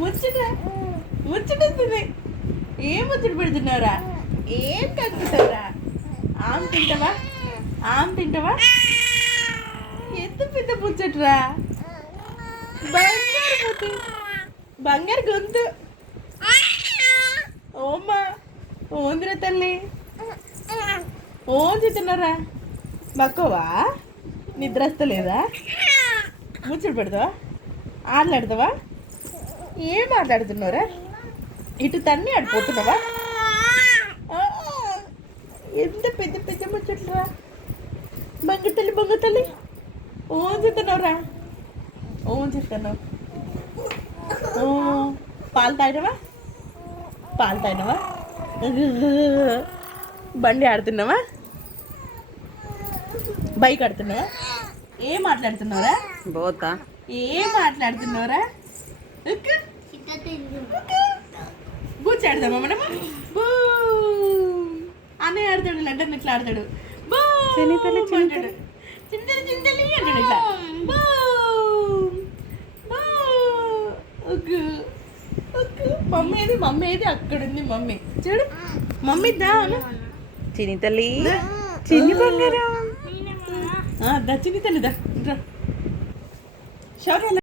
ముచ్చట ముచ్చటేస్తుంది. ఏం ముచ్చట పెడుతున్నావురా? ఏం కలుపుతావురా? ఆమె తింటావా? ఆమె తింటావా? ఎంత పెద్ద ముచ్చటరా! బంగారు ముద్దు, బంగారు గొంతు. ఓమ్మా ఓందిరా తల్లి, ఓం తిన్నారా? బక్కవా? నిద్ర వస్తలేదా? ముచ్చట పెడతావా? ఆటలాడతావా? ఏం మాట్లాడుతున్నారా? ఇటు తన్ని ఆడిపోతున్నావా? ఎంత పెద్ద పెద్ద ముచ్చట్రా! బంగ తల్లి ఓం తిన్నావురా? ఓం చెప్తున్నావు. ఓ పాలు తాగినవా? పాలు తాగినవా? బండి ఆడుతున్నావా? బైక్ ఆడుతున్నావా? ఏం మాట్లాడుతున్నావురా? పోతా ఏం మాట్లాడుతున్నావురా? బూచాడదామా మనం? బూ అన్నయ్య ఆడతాడు, లండన్ ఇట్లా ఆడతాడు. బూ చిన్నతల్లి అంటాడు. చింతలి చింతలి అంటాడు ఇట్లా. బూ బూ. ఉగ్గు ఉగ్గు. మమ్మీ ఏది అక్కడుంది. మమ్మీ చూడు, మమ్మీ దా అను. చిన్ని తల్లి, చిన్ని బంగారం. దా చిన్ని తల్లి దా.